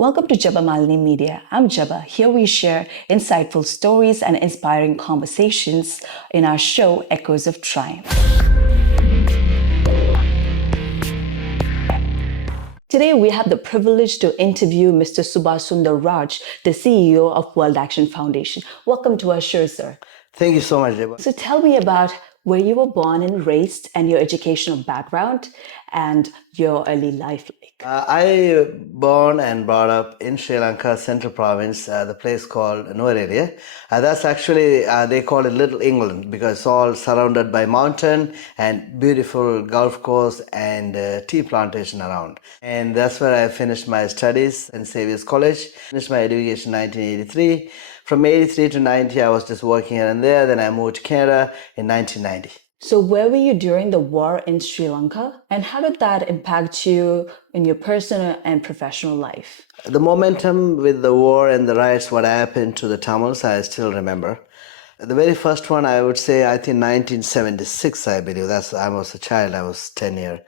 Welcome to JebaMalini Media. I'm Jeba. Here we share insightful stories and inspiring conversations in our show, Echoes of Triumph. Today, we have the privilege to interview Mr. Subhas Sudhar Raj, the CEO of World Action Foundation. Welcome to our show, sir. Thank you so much, Jeba. So tell me about where you were born and raised and your educational background and your early life like. I born and brought up in Sri Lanka Central Province, the place called Nuwara. That's actually, they call it Little England because it's all surrounded by mountain and beautiful golf course and tea plantation around. And that's where I finished my studies in Xavier's College. Finished my education in 1983. From 83 to 90, I was just working here and there. Then I moved to Canada in 1990. So where were you during the war in Sri Lanka? And how did that impact you in your personal and professional life? The momentum with the war and the riots, what happened to the Tamils, I still remember. The very first one, I would say, I think 1976, I believe. I was a child, I was 10 years.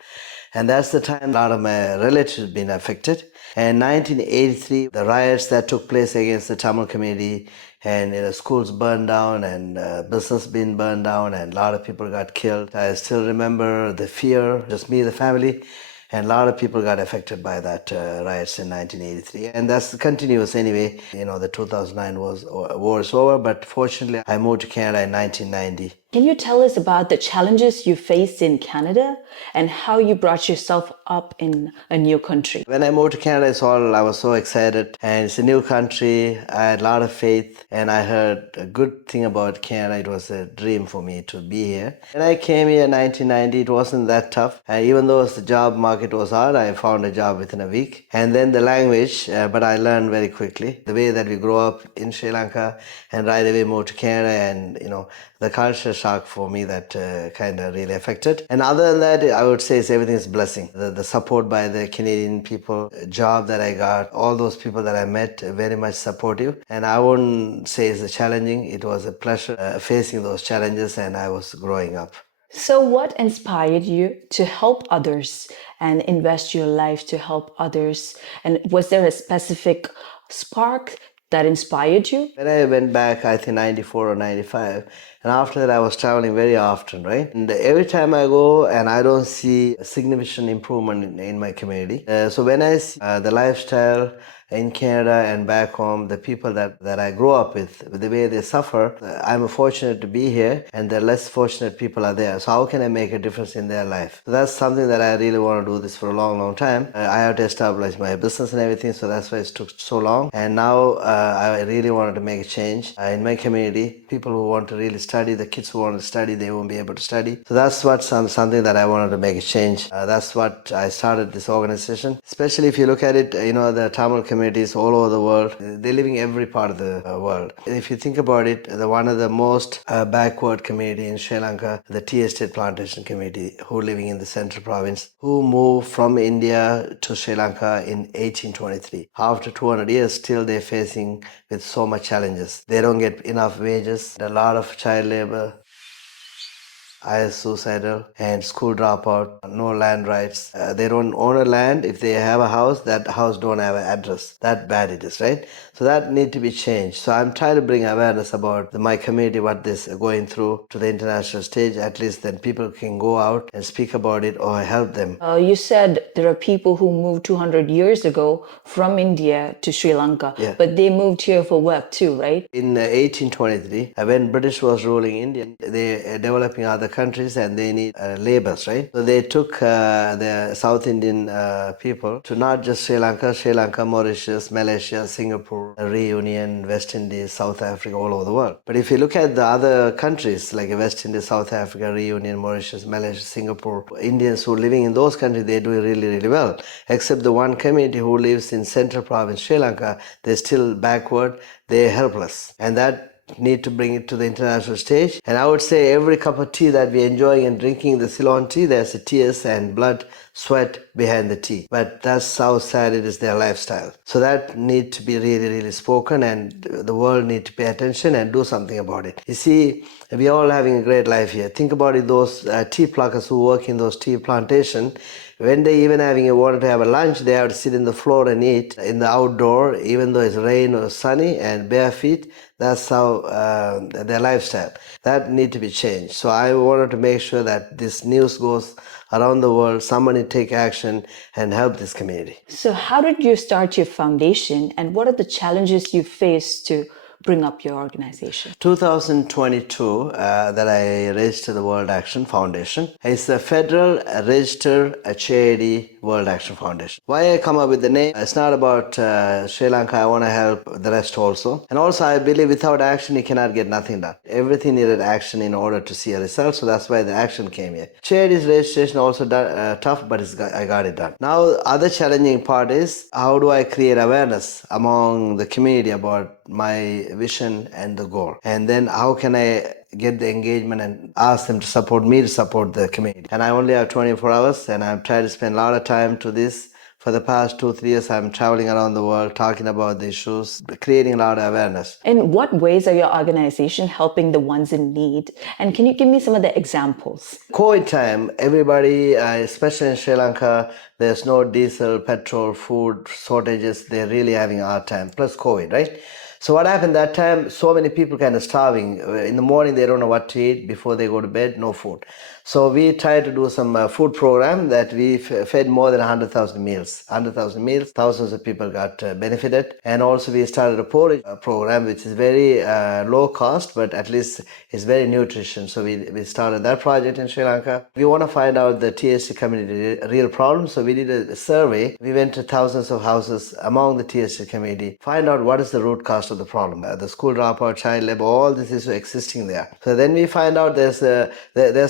And that's the time a lot of my relatives been affected. And 1983, the riots that took place against the Tamil community, and schools burned down and business being burned down and a lot of people got killed. I still remember the fear, just me, the family, and a lot of people got affected by that riots in 1983. And that's continuous anyway. The 2009 war is over, but fortunately I moved to Canada in 1990. Can you tell us about the challenges you faced in Canada and how you brought yourself up in a new country? When I moved to Canada, I was so excited, and it's a new country. I had a lot of faith, and I heard a good thing about Canada. It was a dream for me to be here. When I came here in 1990, it wasn't that tough. And even though the job market was hard, I found a job within a week. And then the language, but I learned very quickly. The way that we grew up in Sri Lanka and right away moved to Canada, and the culture shock for me that kind of really affected. And other than that, I would say everything is blessing. The support by the Canadian people, job that I got, all those people that I met, very much supportive. And I wouldn't say it's challenging. It was a pleasure facing those challenges, and I was growing up. So what inspired you to help others and invest your life to help others? And was there a specific spark that inspired you? When I went back, I think 94 or 95, and after that I was traveling very often, right? And every time I go and I don't see a significant improvement in my community. So when I see the lifestyle in Canada and back home, the people that I grew up with the way they suffer, I'm fortunate to be here, and the less fortunate people are there. So how can I make a difference in their life? So that's something that I really want to do this for a long, long time. I have to establish my business and everything, so that's why it took so long. And now I really wanted to make a change in my community. People who want to really study, the kids who want to study, they won't be able to study. So that's what something that I wanted to make a change. That's what I started this organization. Especially if you look at it, the Tamil communities all over the world, they're living every part of the world. If you think about it, one of the most backward community in Sri Lanka, the tea estate plantation community, who are living in the Central Province, who moved from India to Sri Lanka in 1823. After 200 years, still they're facing with so much challenges. They don't get enough wages, a lot of child labor, suicidal, and school dropout, no land rights. They don't own a land. If they have a house, that house don't have an address. That bad it is, right? So that need to be changed. So I'm trying to bring awareness about my community, what this is going through to the international stage. At least then people can go out and speak about it or help them. You said there are people who moved 200 years ago from India to Sri Lanka, but they moved here for work too, right? In 1823, when British was ruling India, they developing other countries and they need laborers, right? So they took the South Indian people to not just Sri Lanka, Mauritius, Malaysia, Singapore, Reunion, West Indies, South Africa, all over the world. But if you look at the other countries like West Indies, South Africa, Reunion, Mauritius, Malaysia, Singapore, Indians who are living in those countries, they're doing really, really well. Except the one community who lives in Central Province, Sri Lanka, they're still backward, they're helpless. And that need to bring it to the international stage. And I would say every cup of tea that we're enjoying and drinking, the Ceylon tea, there's tears and blood, sweat behind the tea. But that's how sad it is, their lifestyle. So that need to be really, really spoken, and the world need to pay attention and do something about it. You see, we're all having a great life here. Think about it, those tea pluckers who work in those tea plantations, When they even wanted to have a lunch, they have to sit in the floor and eat in the outdoor, even though it's rain or sunny, and bare feet. That's how their lifestyle. That need to be changed. So I wanted to make sure that this news goes around the world, somebody take action and help this community. So, how did you start your foundation, and what are the challenges you faced to bring up your organization? 2022 that I registered the World Action Foundation. It's a federal registered charity World Action Foundation. Why I come up with the name? It's not about Sri Lanka. I want to help the rest also. And also I believe without action you cannot get nothing done. Everything needed action in order to see a result. So that's why the action came here. Charity's registration also tough, but I got it done. Now other challenging part is how do I create awareness among the community about my vision and the goal, and then how can I get the engagement and ask them to support me to support the community. And I only have 24 hours, and I'm trying to spend a lot of time to this. For the past 2-3 years, I'm traveling around the world talking about the issues, creating a lot of awareness. In what ways are your organization helping the ones in need? And can you give me some of the examples? COVID time, everybody, especially in Sri Lanka, there's no diesel, petrol, food shortages. They're really having a hard time. Plus COVID, right? So what happened that time, so many people kind of starving. In the morning, they don't know what to eat. Before they go to bed, no food. So we tried to do some food program that we fed more than 100,000 meals. 100,000 meals, thousands of people got benefited. And also we started a porridge program, which is very low cost, but at least it's very nutrition. So we started that project in Sri Lanka. We want to find out the TSC community real problems. So we did a survey. We went to thousands of houses among the TSC community, find out what is the root cause of the problem. The school dropout, child labor, all this is existing there. So then we find out there's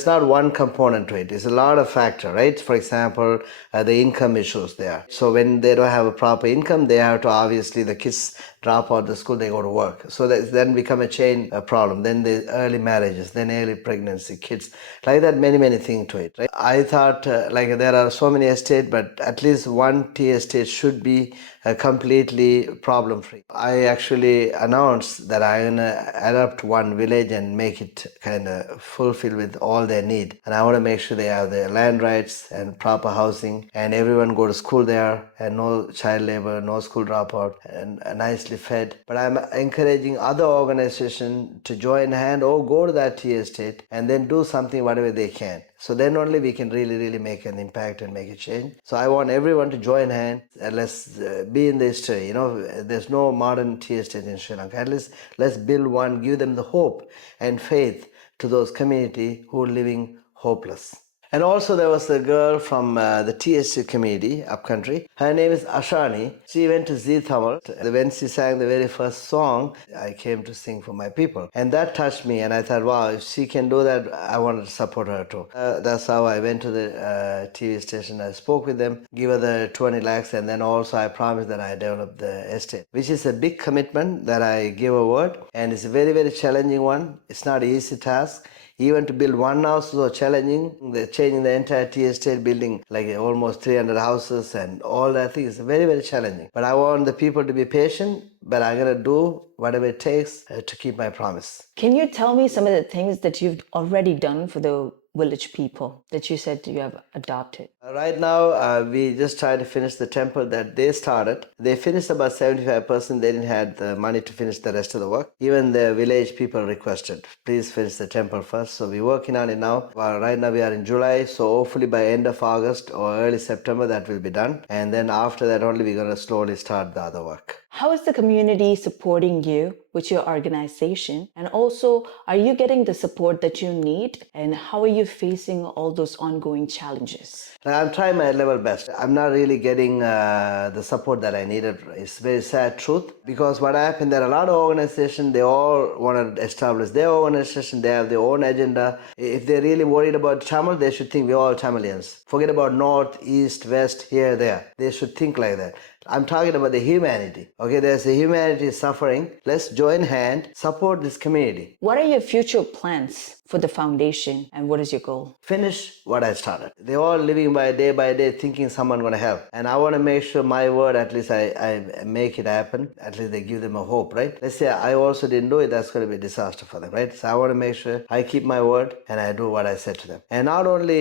not one component to it. It's a lot of factor, right? For example, the income issues there. So when they don't have a proper income, they have to obviously the kids drop out the school, they go to work. So that then become a chain problem. Then the early marriages, then early pregnancy, kids, like that, many things to it. Right? I thought like there are so many estates, but at least one tea estate should be completely problem free. I actually announced that I'm gonna adopt one village and make it kind of fulfill with all their need. And I want to make sure they have their land rights and proper housing, and everyone go to school there, and no child labor, no school dropout, and nicely fed. But I'm encouraging other organizations to join hand or go to that tea estate and then do something whatever they can. So then only we can really make an impact and make a change. So I want everyone to join hands and let's be in the history. You know, there's no modern tea estate in Sri Lanka. At least let's build one, give them the hope and faith to those community who are living hopeless. And also there was a girl from the TSC community upcountry. Her name is Ashani. She went to Z Tamil. When she sang the very first song, I came to sing for my people. And that touched me, and I thought, wow, if she can do that, I wanted to support her too. That's how I went to the TV station. I spoke with them, give her the 20 lakhs, and then also I promised that I develop the estate, which is a big commitment that I give a word. And it's a very challenging one. It's not an easy task. Even to build one house is so challenging. Changing the entire tea estate, building like almost 300 houses and all that thing is very challenging. But I want the people to be patient, but I'm going to do whatever it takes to keep my promise. Can you tell me some of the things that you've already done for the village people that you said you have adopted? Right now, we just try to finish the temple that they started. They finished about 75%. They didn't have the money to finish the rest of the work. Even the village people requested, please finish the temple first. So we're working on it now. Right now we are in July. So hopefully by end of August or early September, that will be done. And then after that only, we're going to slowly start the other work. How is the community supporting you with your organization? And also, are you getting the support that you need? And how are you facing all those ongoing challenges? I'm trying my level best. I'm not really getting the support that I needed. It's very sad truth, because what happened, there are a lot of organizations, they all want to establish their organization, they have their own agenda. If they're really worried about Tamil, they should think we're all Tamilians. Forget about north, east, west, here, there. They should think like that. I'm talking about the humanity. Okay, there's a humanity suffering. Let's join hand, support this community. What are your future plans for the foundation, and what is your goal? Finish what I started. They're all living by day thinking someone going to help. And I want to make sure my word, at least I make it happen. At least they give them a hope, right? Let's say I also didn't do it, that's going to be a disaster for them, right? So I want to make sure I keep my word and I do what I said to them. And not only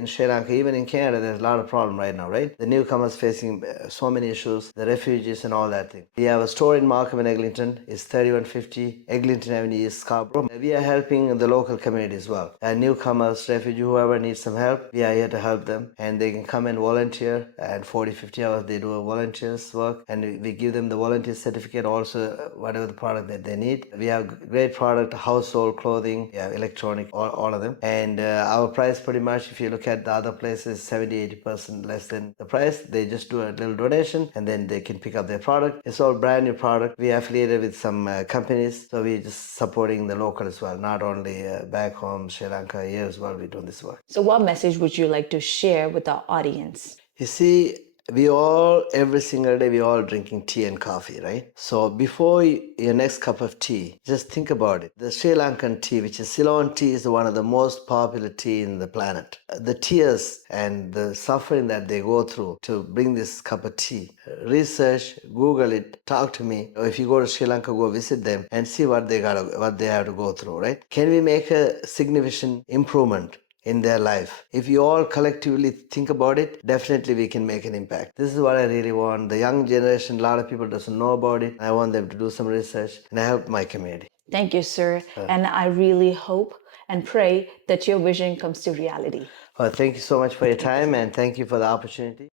in Sri Lanka, even in Canada, there's a lot of problem right now, right? The newcomers facing so many issues, the refugees and all that thing. We have a store in Markham and Eglinton. It's 3150 Eglinton Avenue, East Scarborough. We are helping the local community as well. And newcomers, refugee, whoever needs some help, we are here to help them. And they can come and volunteer. And 40, 50 hours, they do a volunteers work. And we give them the volunteer certificate, also whatever the product that they need. We have great product, household clothing, we have electronic, all of them. And our price pretty much, if you look at the other places, 70, 80% less than the price. They just do a little donation and then they can pick up their product. It's all brand new product. We are affiliated with some companies. So we're just supporting the local as well, not only back home, Sri Lanka, here as well, we're doing this work. So what message would you like to share with our audience? You see, we all, every single day, we all drinking tea and coffee, right? So before your next cup of tea, just think about it. The Sri Lankan tea, which is Ceylon tea, is one of the most popular tea in the planet. The tears and the suffering that they go through to bring this cup of tea. Research, Google it, talk to me. Or if you go to Sri Lanka, go visit them and see what they have to go through, right? Can we make a significant improvement in their life? If you all collectively think about it, definitely we can make an impact. This is what I really want. The young generation, a lot of people doesn't know about it. I want them to do some research and I help my community. Thank you, sir. And I really hope and pray that your vision comes to reality. Well, thank you so much for your time and thank you for the opportunity.